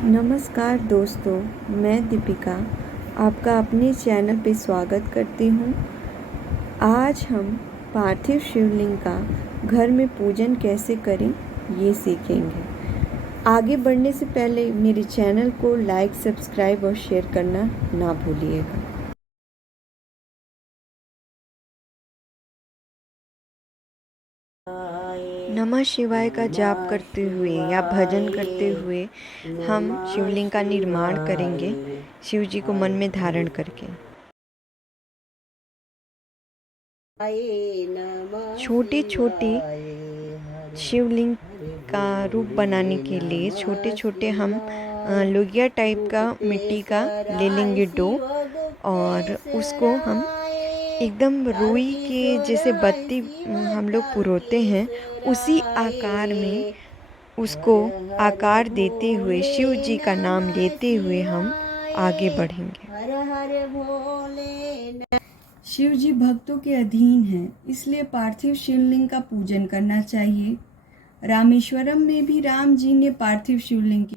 नमस्कार दोस्तों, मैं दीपिका आपका अपने चैनल पे स्वागत करती हूँ। आज हम पार्थिव शिवलिंग का घर में पूजन कैसे करें ये सीखेंगे। आगे बढ़ने से पहले मेरे चैनल को लाइक, सब्सक्राइब और शेयर करना ना भूलिएगा। नमः शिवाय का जाप करते हुए या भजन करते हुए हम शिवलिंग का निर्माण करेंगे, शिव जी को मन में धारण करके। छोटे छोटे शिवलिंग का रूप बनाने के लिए छोटे छोटे हम लोगिया टाइप का मिट्टी का ले लेंगे डो, और उसको हम एकदम रुई के जैसे बत्ती हम लोग पुरोते हैं उसी आकार में उसको आकार देते हुए शिव जी का नाम लेते हुए हम आगे बढ़ेंगे। शिव जी भक्तों के अधीन हैं, इसलिए पार्थिव शिवलिंग का पूजन करना चाहिए। रामेश्वरम में भी राम जी ने पार्थिव शिवलिंग की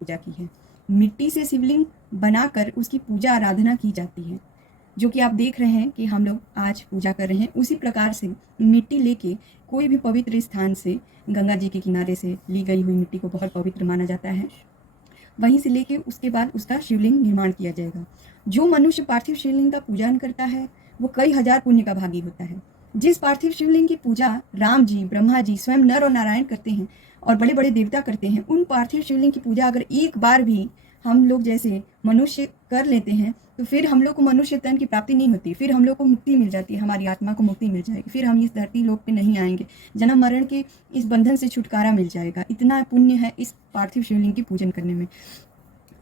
पूजा की है। मिट्टी से शिवलिंग बनाकर उसकी पूजा आराधना की जाती है, जो कि आप देख रहे हैं कि हम लोग आज पूजा कर रहे हैं। उसी प्रकार से मिट्टी लेके कोई भी पवित्र स्थान से, गंगा जी के किनारे से ली गई हुई मिट्टी को बहुत पवित्र माना जाता है, वहीं से लेके उसके बाद उसका शिवलिंग निर्माण किया जाएगा। जो मनुष्य पार्थिव शिवलिंग का पूजन करता है वो कई हजार पुण्य का भागी होता है। जिस पार्थिव शिवलिंग की पूजा राम जी, ब्रह्मा जी, स्वयं नर और नारायण करते हैं और बड़े बड़े देवता करते हैं, उन पार्थिव शिवलिंग की पूजा अगर एक बार भी हम लोग जैसे मनुष्य कर लेते हैं तो फिर हम लोग को मनुष्य तन की प्राप्ति नहीं होती, फिर हम लोग को मुक्ति मिल जाती है, हमारी आत्मा को मुक्ति मिल जाएगी, फिर हम इस धरती लोक पे नहीं आएंगे, जन्म मरण के इस बंधन से छुटकारा मिल जाएगा। इतना पुण्य है इस पार्थिव शिवलिंग की पूजन करने में।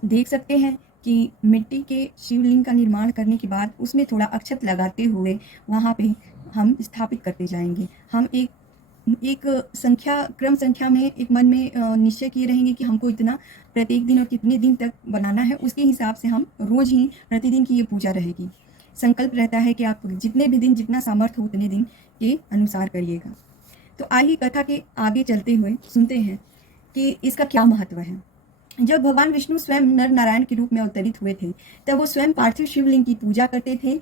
देख सकते हैं कि मिट्टी के शिवलिंग का निर्माण करने के बाद उसमें थोड़ा अक्षत लगाते हुए वहाँ पे हम स्थापित करते जाएंगे। हम एक क्रम संख्या में एक मन में निश्चय किए रहेंगे कि हमको इतना प्रत्येक दिन और कितने दिन तक बनाना है। उसके हिसाब से हम रोज ही प्रतिदिन की ये पूजा रहेगी। संकल्प रहता है कि आप जितने भी दिन जितना सामर्थ्य हो उतने दिन के अनुसार करिएगा। तो आइए कथा के आगे चलते हुए सुनते हैं कि इसका क्या महत्व है। जब भगवान विष्णु स्वयं नर नारायण के रूप में अवतरित हुए थे, तब वो स्वयं पार्थिव शिवलिंग की पूजा करते थे।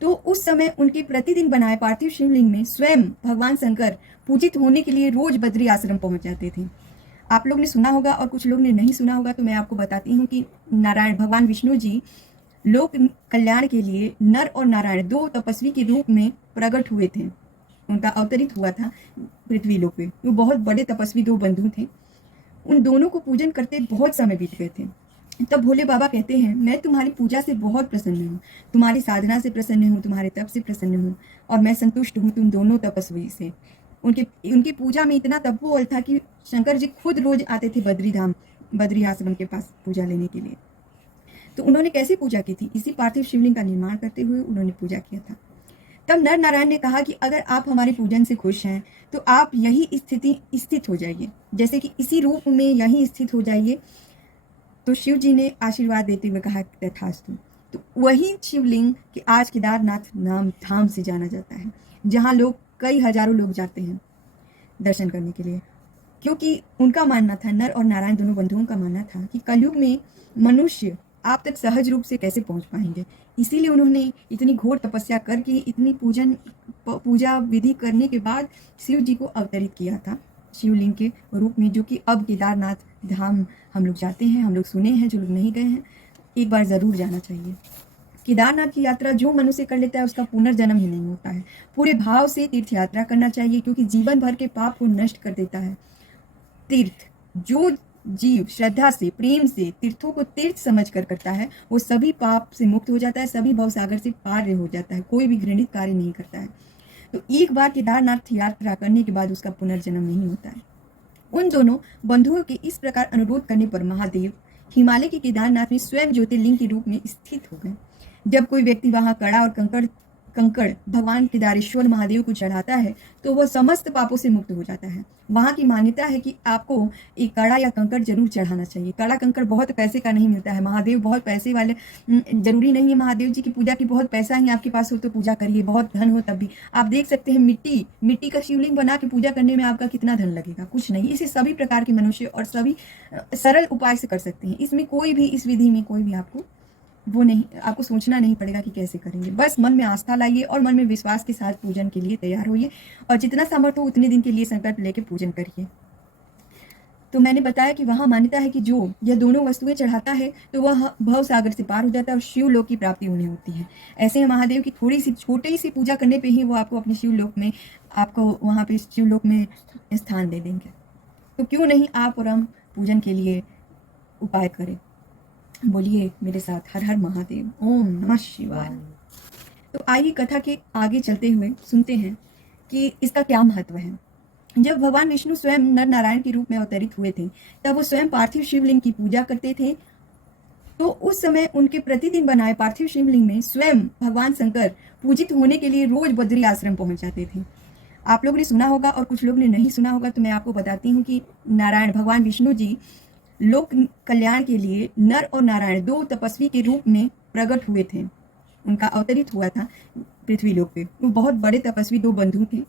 तो उस समय उनके प्रतिदिन बनाए पार्थिव शिवलिंग में स्वयं भगवान शंकर पूजित होने के लिए रोज बद्री आश्रम पहुंच जाते थे। आप लोग ने सुना होगा और कुछ लोग ने नहीं सुना होगा, तो मैं आपको बताती हूँ कि नारायण भगवान विष्णु जी लोक कल्याण के लिए नर और नारायण दो तपस्वी के रूप में प्रकट हुए थे। उनका अवतरित हुआ था पृथ्वी लोक पे। वो बहुत बड़े तपस्वी दो बंधु थे। उन दोनों को पूजन करते बहुत समय बीत गए थे। तब भोले बाबा कहते हैं, मैं तुम्हारी पूजा से बहुत प्रसन्न हूँ, तुम्हारी साधना से प्रसन्न हूँ, तुम्हारे तप से प्रसन्न हूँ, और मैं संतुष्ट हूँ तुम दोनों तपस्वी से। उनकी पूजा में इतना तपोबल था कि शंकर जी खुद रोज आते थे बद्री आश्रम के पास पूजा लेने के लिए। तो उन्होंने कैसे पूजा की थी? इसी पार्थिव शिवलिंग का निर्माण करते हुए उन्होंने पूजा किया था। तब नर नारायण ने कहा कि अगर आप हमारे पूजन से खुश हैं तो आप यही स्थित हो जाइए, जैसे कि इसी रूप में यही स्थित हो जाइए। तो शिव जी ने आशीर्वाद देते हुए कहा तथास्तु। तो वही शिवलिंग कि आज केदारनाथ नाम धाम से जाना जाता है, जहाँ लोग कई हजारों लोग जाते हैं दर्शन करने के लिए, क्योंकि उनका मानना था, नर और नारायण दोनों बंधुओं का मानना था कि कलयुग में मनुष्य आप तक सहज रूप से कैसे पहुंच पाएंगे। इसीलिए उन्होंने इतनी घोर तपस्या करके इतनी पूजा विधि करने के बाद शिव जी को अवतरित किया था शिवलिंग के रूप में, जो कि अब केदारनाथ धाम हम लोग जाते हैं। हम लोग सुने हैं, जो लोग नहीं गए हैं एक बार ज़रूर जाना चाहिए। केदारनाथ की यात्रा जो मनुष्य कर लेता है उसका पुनर्जन्म ही नहीं होता है। पूरे भाव से तीर्थ यात्रा करना चाहिए, क्योंकि जीवन भर के पाप को नष्ट कर देता है तीर्थ। जो जीव श्रद्धा से, प्रेम से तीर्थों को तीर्थ समझ कर करता है, वो सभी पाप से मुक्त हो जाता है, सभी भवसागर से पार हो जाता है, कोई भी घृणित कार्य नहीं करता है। तो एक बार केदारनाथ यात्रा करने के बाद उसका पुनर्जन्म नहीं होता है। उन दोनों बंधुओं के इस प्रकार अनुरोध करने पर महादेव हिमालय के केदारनाथ में स्वयं ज्योतिर्लिंग के रूप में स्थित हो गए। जब कोई व्यक्ति वहां कड़ा और कंकड़ कंकड़ भगवान केदारेश्वर महादेव को चढ़ाता है तो वह समस्त पापों से मुक्त हो जाता है। वहाँ की मान्यता है कि आपको एक कड़ा या कंकड़ जरूर चढ़ाना चाहिए। कड़ा कंकड़ बहुत पैसे का नहीं मिलता है, महादेव बहुत पैसे वाले जरूरी नहीं है महादेव जी की पूजा की बहुत पैसा ही आपके पास हो तो पूजा करिए, बहुत धन हो तब भी। आप देख सकते हैं मिट्टी का शिवलिंग बना के पूजा करने में आपका कितना धन लगेगा, कुछ नहीं। इसे सभी प्रकार के मनुष्य और सभी सरल उपाय से कर सकते हैं। इसमें कोई भी, इस विधि में कोई भी आपको वो नहीं, आपको सोचना नहीं पड़ेगा कि कैसे करेंगे। बस मन में आस्था लाइए और मन में विश्वास के साथ पूजन के लिए तैयार होइए और जितना सामर्थ्य हो उतने दिन के लिए संकल्प लेकर पूजन करिए। तो मैंने बताया कि वहाँ मान्यता है कि जो यह दोनों वस्तुएं चढ़ाता है तो वह भव सागर से पार हो जाता है और शिवलोक की प्राप्ति उन्हें होती है। ऐसे में महादेव की थोड़ी सी छोटी सी पूजा करने पे ही वो आपको अपने शिवलोक में, आपको वहाँ पे शिवलोक में स्थान दे देंगे। तो क्यों नहीं आप और हम पूजन के लिए उपाय करें। बोलिए मेरे साथ, हर हर महादेव, ओम नमः शिवाय। तो आइए कथा के आगे चलते हुए सुनते हैं कि इसका क्या महत्व है। जब भगवान विष्णु स्वयं नर नारायण के रूप में अवतरित हुए थे तब वो स्वयं पार्थिव शिवलिंग की पूजा करते थे। तो उस समय उनके प्रतिदिन बनाए पार्थिव शिवलिंग में स्वयं भगवान शंकर पूजित होने के लिए रोज बद्री आश्रम पहुंच जाते थे। आप लोगों ने सुना होगा और कुछ लोग ने नहीं सुना होगा, तो मैं आपको बताती हूँ कि नारायण भगवान विष्णु जी लोक कल्याण के लिए नर और नारायण दो तपस्वी के रूप में प्रकट हुए थे। उनका अवतरित हुआ था पृथ्वी लोक पे। वो बहुत बड़े तपस्वी दो बंधु थे।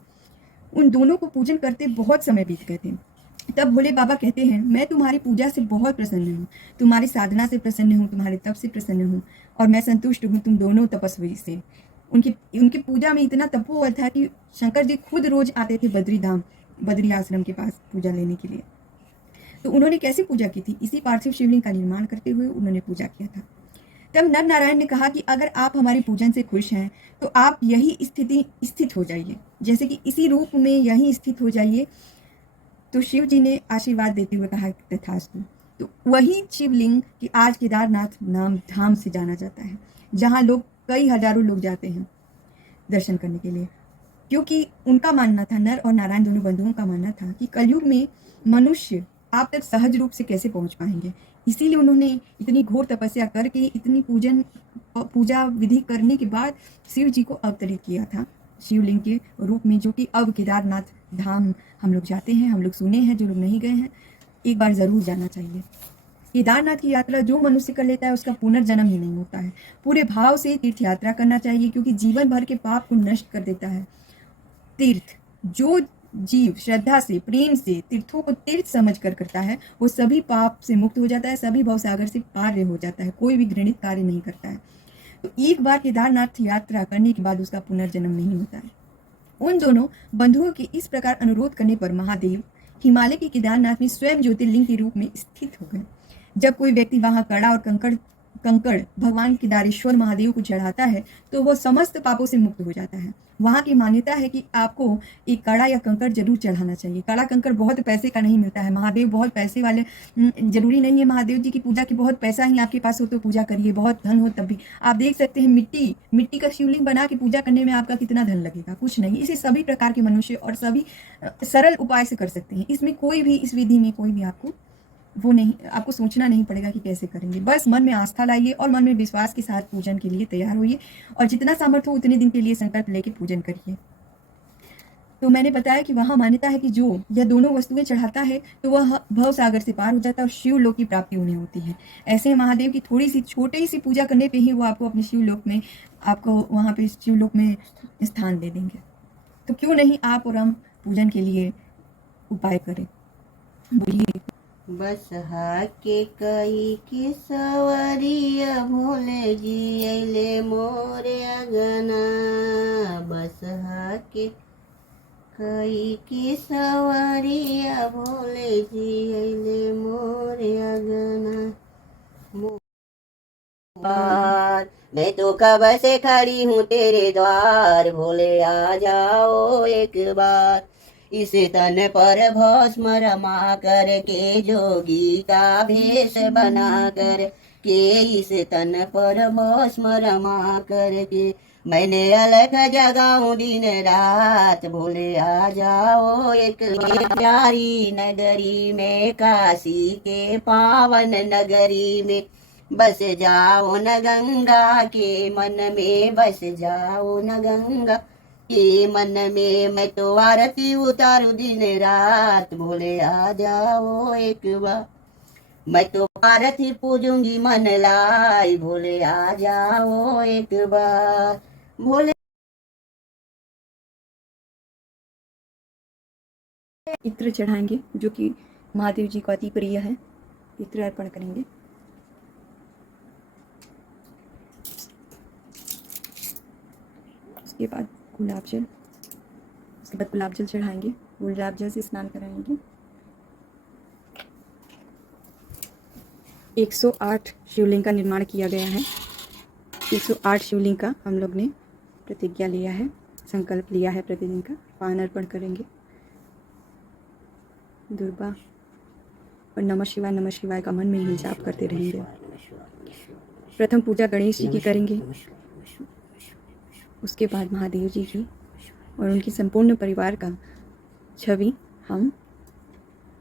उन दोनों को पूजन करते बहुत समय बीत गए थे। तब भोले बाबा कहते हैं, मैं तुम्हारी पूजा से बहुत प्रसन्न हूँ, तुम्हारी साधना से प्रसन्न हूँ, तुम्हारे तप से प्रसन्न हूँ और मैं संतुष्ट हूँ तुम दोनों तपस्वी से। उनकी पूजा में इतना तपोबल था कि शंकर जी खुद रोज आते थे बद्री आश्रम के पास पूजा लेने के लिए। तो उन्होंने कैसे पूजा की थी? इसी पार्थिव शिवलिंग का निर्माण करते हुए उन्होंने पूजा किया था। तब नर नारायण ने कहा कि अगर आप हमारी पूजन से खुश हैं तो आप यही स्थित हो जाइए, जैसे कि इसी रूप में यही स्थित हो जाइए। तो शिव जी ने आशीर्वाद देते हुए कहा तथास्तु। तो वही शिवलिंग कि आज केदारनाथ नाम धाम से जाना जाता है, जहाँ लोग कई हजारों लोग जाते हैं दर्शन करने के लिए, क्योंकि उनका मानना था, नर और नारायण दोनों बंधुओं का मानना था कि कलयुग में मनुष्य आप तक सहज रूप से कैसे पहुंच पाएंगे। इसीलिए उन्होंने इतनी घोर तपस्या करके, इतनी पूजा विधि करने के बाद शिव जी को अवतरित किया था शिवलिंग के रूप में, जो कि अब केदारनाथ धाम हम लोग जाते हैं। हम लोग सुने हैं, जो लोग नहीं गए हैं एक बार जरूर जाना चाहिए। केदारनाथ की यात्रा जो मनुष्य कर लेता है उसका पुनर्जन्म ही नहीं होता है। पूरे भाव से तीर्थ यात्रा करना चाहिए, क्योंकि जीवन भर के पाप को नष्ट कर देता है तीर्थ। जो जीव श्रद्धा से, प्रेम से तीर्थों को तीर्थ समझ कर करता है, वो सभी पाप से मुक्त हो जाता है, सभी भवसागर से पार हो जाता है, कोई भी घृणित कार्य नहीं करता है। तो एक बार केदारनाथ यात्रा करने के बाद उसका पुनर्जन्म नहीं होता है। उन दोनों बंधुओं के इस प्रकार अनुरोध करने पर महादेव हिमालय के केदारनाथ में स्वयं ज्योतिर्लिंग के रूप में स्थित हो गए। जब कोई व्यक्ति वहां कड़ा और कंकड़ भगवान केदारेश्वर महादेव को चढ़ाता है तो वह समस्त पापों से मुक्त हो जाता है। वहाँ की मान्यता है कि आपको एक कड़ा या कंकड़ जरूर चढ़ाना चाहिए। कड़ा कंकड़ बहुत पैसे का नहीं मिलता है, महादेव बहुत पैसे वाले जरूरी नहीं है महादेव जी की पूजा की बहुत पैसा ही आपके पास हो तो पूजा करिए, बहुत धन हो तब भी। आप देख सकते हैं मिट्टी का शिवलिंग बना के पूजा करने में आपका कितना धन लगेगा, कुछ नहीं। इसे सभी प्रकार के मनुष्य और सभी सरल उपाय से कर सकते हैं। इसमें कोई भी, इस विधि में कोई भी आपको वो नहीं, आपको सोचना नहीं पड़ेगा कि कैसे करेंगे। बस मन में आस्था लाइए और मन में विश्वास के साथ पूजन के लिए तैयार होइए और जितना सामर्थ्य हो उतने दिन के लिए संकल्प लेके पूजन करिए। तो मैंने बताया कि वहाँ मान्यता है कि जो यह दोनों वस्तुएं चढ़ाता है तो वह भव सागर से पार हो जाता है और शिवलोक की प्राप्ति उन्हें होती है। ऐसे महादेव की थोड़ी सी छोटी सी पूजा करने पे ही वो आपको अपने शिवलोक में, आपको वहाँ पे शिवलोक में स्थान दे देंगे। तो क्यों नहीं आप और हम पूजन के लिए उपाय करें। बोलिए। बसहा के कई के सवरिया भोले जी अइले मोरे अगना। बसहा के कई के सवरिया भोले जी अइले मोरे अगना। मैं तो कब से खड़ी हूँ तेरे द्वार, भोले आ जाओ एक बार। इस तन पर भस्म रमा करके जोगी का भेष बना कर के, इस तन पर भस्म रमा करके मैंने अलग जगाऊं दिन रात। भोले आ जाओ एक प्यारी नगरी में, काशी के पावन नगरी में। बस जाओ न गंगा के मन में, बस जाओ न गंगा के मन में। मैं तो आरती उतारू दिन रात, भोले आ जाओ एक बार। मैं तो आरती पूजूंगी मन लाई, भोले आ जाओ एक बार। भोले इत्र चढ़ाएंगे जो कि महादेव जी को अति प्रिय है। इत्र अर्पण करेंगे। उसके बाद गुलाब जल, उसके बाद गुलाब जल चढ़ाएंगे। गुलाब जल से स्नान कराएंगे। 108 शिवलिंग का निर्माण किया गया है। 108 शिवलिंग का हम लोग ने प्रतिज्ञा लिया है, संकल्प लिया है प्रतिदिन का। पान अर्पण करेंगे। दुर्गा और नमः शिवाय का मन में ही जाप करते रहेंगे। प्रथम पूजा गणेश जी की करेंगे, उसके बाद महादेव जी की और उनकी संपूर्ण परिवार का छवि हम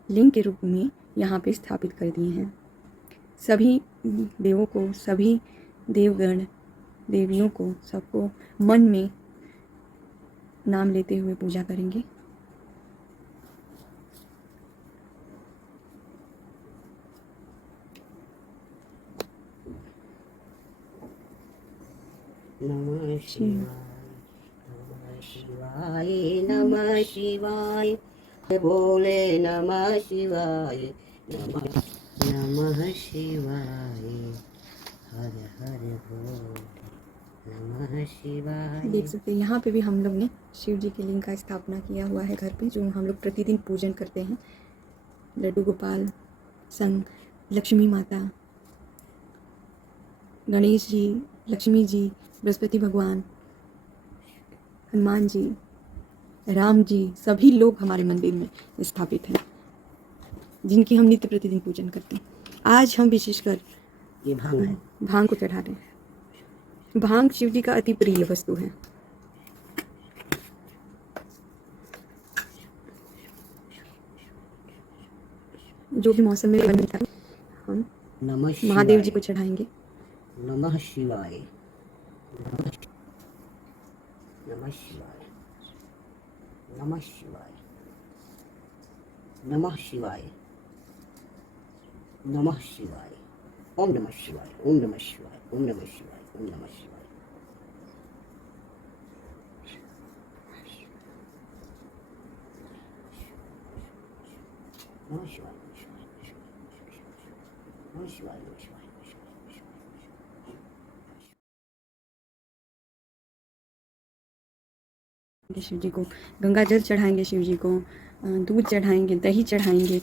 लिंग के रूप में यहाँ पे स्थापित कर दिए हैं। सभी देवों को, सभी देवगण देवियों को, सबको मन में नाम लेते हुए पूजा करेंगे। नमः शिवाय, नमः शिवाय, भोले नमः शिवाय, नमः शिवाय, हर हर भोले नमः शिवाय। देख सकते हैं यहाँ पे भी हम लोग ने शिव जी के लिंग का स्थापना किया हुआ है घर पे, जो हम लोग प्रतिदिन पूजन करते हैं। लड्डू गोपाल संग लक्ष्मी माता, गणेश जी, लक्ष्मी जी, बृहस्पति भगवान, हनुमान जी, राम जी, सभी लोग हमारे मंदिर में स्थापित हैं, जिनकी हम नित्य प्रतिदिन पूजन करते हैं। आज हम विशेषकर ये भांग को चढ़ा रहे हैं। भांग शिव जी का अति प्रिय वस्तु है। जो भी मौसम में बनता है हम महादेव जी को चढ़ाएंगे। नमः शिवाय, नमः शिवाय, नमः शिवाय, नमः शिवाय, नमः शिवाय, ओम नमः शिवाय, ओम नमः शिवाय, ओम नमः शिवाय, ओम नमः शिवाय। नमः शिवाय, नमः शिवाय, नमः शिवाय। शिव जी को गंगा जल चढ़ाएंगे, शिव जी को दूध चढ़ाएंगे, दही चढ़ाएंगे,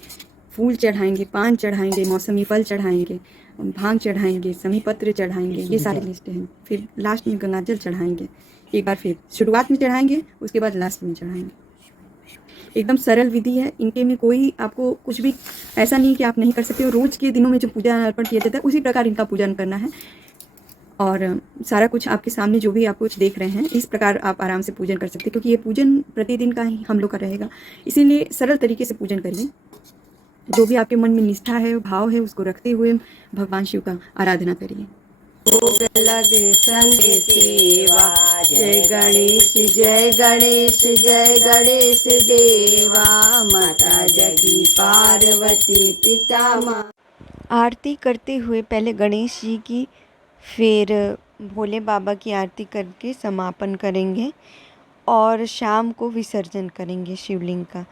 फूल चढ़ाएंगे, पान चढ़ाएंगे, मौसमी फल चढ़ाएंगे, भांग चढ़ाएंगे, समी पत्र चढ़ाएंगे। ये सारी लिस्ट हैं। फिर लास्ट में गंगा जल चढ़ाएंगे। एक बार फिर शुरुआत में चढ़ाएंगे, उसके बाद लास्ट में चढ़ाएंगे। एकदम सरल विधि है। इनके में कोई आपको कुछ भी ऐसा नहीं कि आप नहीं कर सकते हो। रोज के दिनों में जो पूजा अर्पण किया जाता है उसी प्रकार इनका पूजन करना है। और सारा कुछ आपके सामने जो भी आप कुछ देख रहे हैं, इस प्रकार आप आराम से पूजन कर सकते हैं, क्योंकि ये पूजन प्रतिदिन का ही हम लोग का रहेगा। इसीलिए सरल तरीके से पूजन करिए। जो भी आपके मन में निष्ठा है, भाव है, उसको रखते हुए भगवान शिव का आराधना करिए। भोग लगे संग सेवा, जय गणेश, जय गणेश, जय गणेश देवा, माता जगी पार्वती पिता माँ। आरती करते हुए पहले गणेश जी की, फिर भोले बाबा की आरती करके समापन करेंगे और शाम को विसर्जन करेंगे शिवलिंग का।